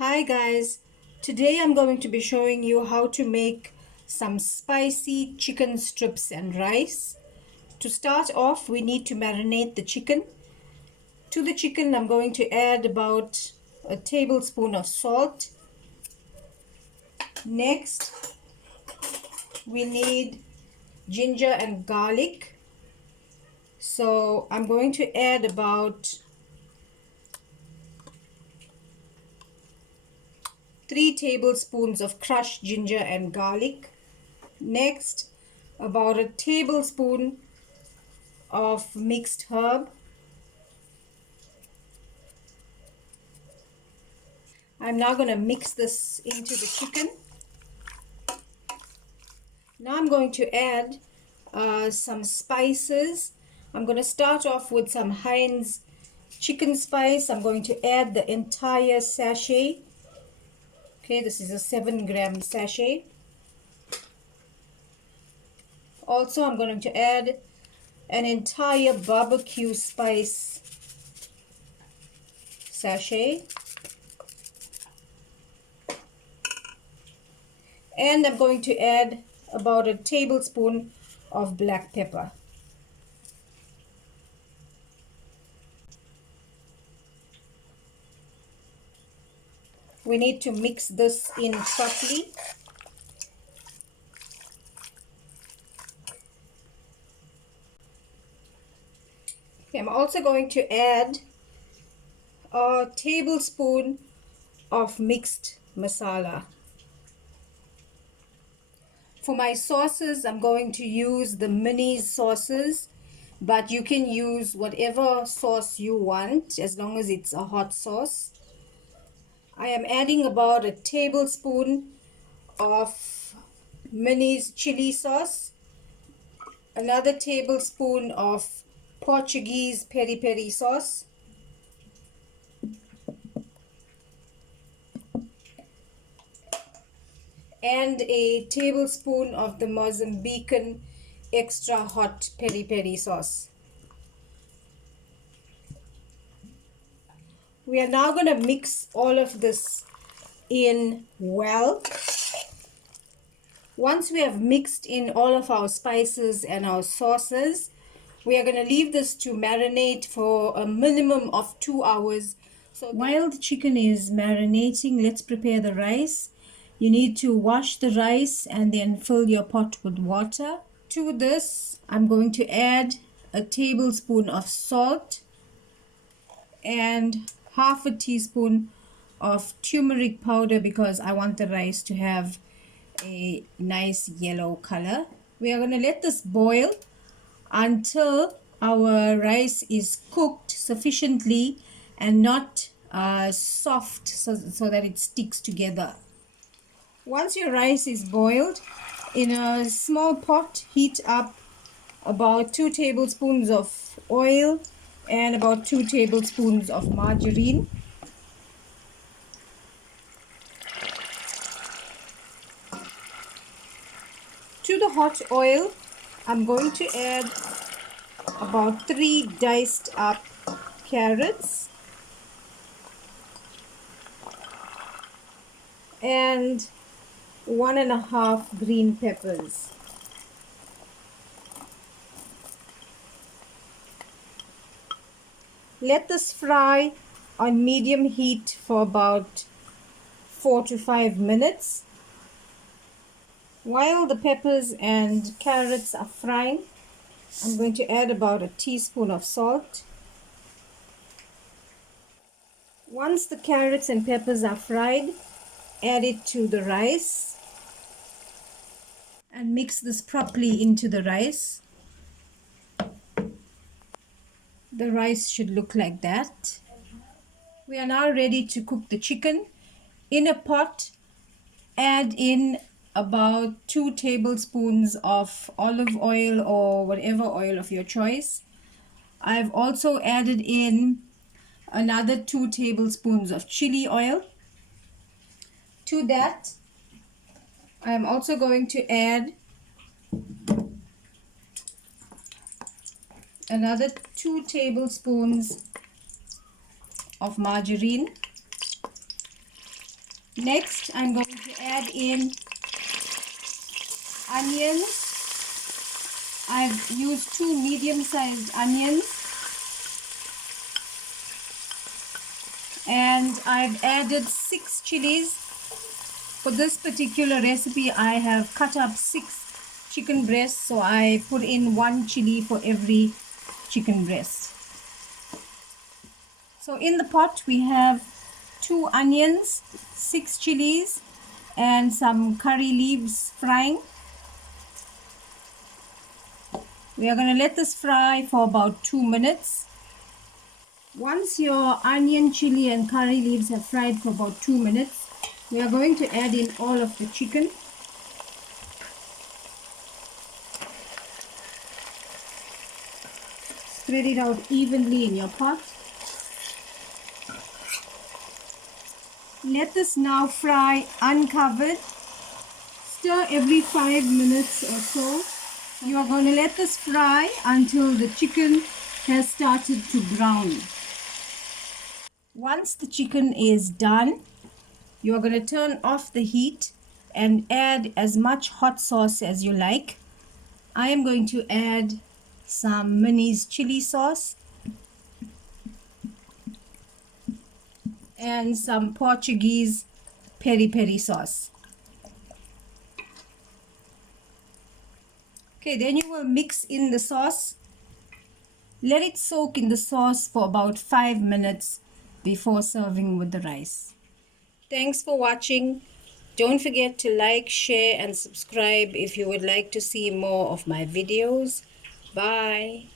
Hi guys, today I'm going to be showing you how to make some spicy chicken strips and rice. To start off, we need to marinate the chicken. To the chicken, I'm going to add about a tablespoon of salt. Next, we need ginger and garlic. So I'm going to add about 3 tablespoons of crushed ginger and garlic. Next, about a tablespoon of mixed herb. I'm now going to mix this into the chicken. Now I'm going to add some spices. I'm going to start off with some Heinz chicken spice. I'm going to add the entire sachet. Okay, this is a 7-gram sachet. Also, I'm going to add an entire barbecue spice sachet. And I'm going to add about a tablespoon of black pepper. We need to mix this in properly. Okay, I'm also going to add a tablespoon of mixed masala. For my sauces, I'm going to use the mini sauces, but you can use whatever sauce you want as long as it's a hot sauce. I am adding about a tablespoon of Mini's chili sauce, another tablespoon of Portuguese peri peri sauce, and a tablespoon of the Mozambican extra hot peri peri sauce. We are now going to mix all of this in well. Once we have mixed in all of our spices and our sauces, we are going to leave this to marinate for a minimum of 2 hours. So while the chicken is marinating, let's prepare the rice. You need to wash the rice and then fill your pot with water. To this, I'm going to add a tablespoon of salt and half a teaspoon of turmeric powder because I want the rice to have a nice yellow color. We are going to let this boil until our rice is cooked sufficiently and not soft so that it sticks together. Once your rice is boiled, in a small pot, heat up about 2 tablespoons of oil and about 2 tablespoons of margarine. To the hot oil, I'm going to add about 3 diced up carrots and 1.5 green peppers. Let this fry on medium heat for about 4 to 5 minutes. While the peppers and carrots are frying, I'm going to add about a teaspoon of salt. Once the carrots and peppers are fried, add it to the rice and mix this properly into the rice. The rice should look like that. We are now ready to cook the chicken. In a pot, add in about 2 tablespoons of olive oil or whatever oil of your choice. I've also added in another 2 tablespoons of chili oil. To that, I am also going to add another 2 tablespoons of margarine. Next, I'm going to add in onions. I've used 2 medium-sized onions, and I've added 6 chilies. For this particular recipe, I have cut up 6 chicken breasts, so I put in 1 chili for every chicken breast. So in the pot we have 2 onions, 6 chilies, and some curry leaves frying. We are going to let this fry for about 2 minutes. Once your onion, chili and curry leaves have fried for about 2 minutes, we are going to add in all of the chicken. Spread it out evenly in your pot. Let this now fry uncovered. Stir every 5 minutes or so. You are going to let this fry until the chicken has started to brown. Once the chicken is done, you are going to turn off the heat and add as much hot sauce as you like. I am going to add some Minis chili sauce and some Portuguese peri peri sauce. Okay, then you will mix in the sauce. Let it soak in the sauce for about 5 minutes before serving with the rice. Thanks for watching. Don't forget to like, share and subscribe if you would like to see more of my videos. Bye.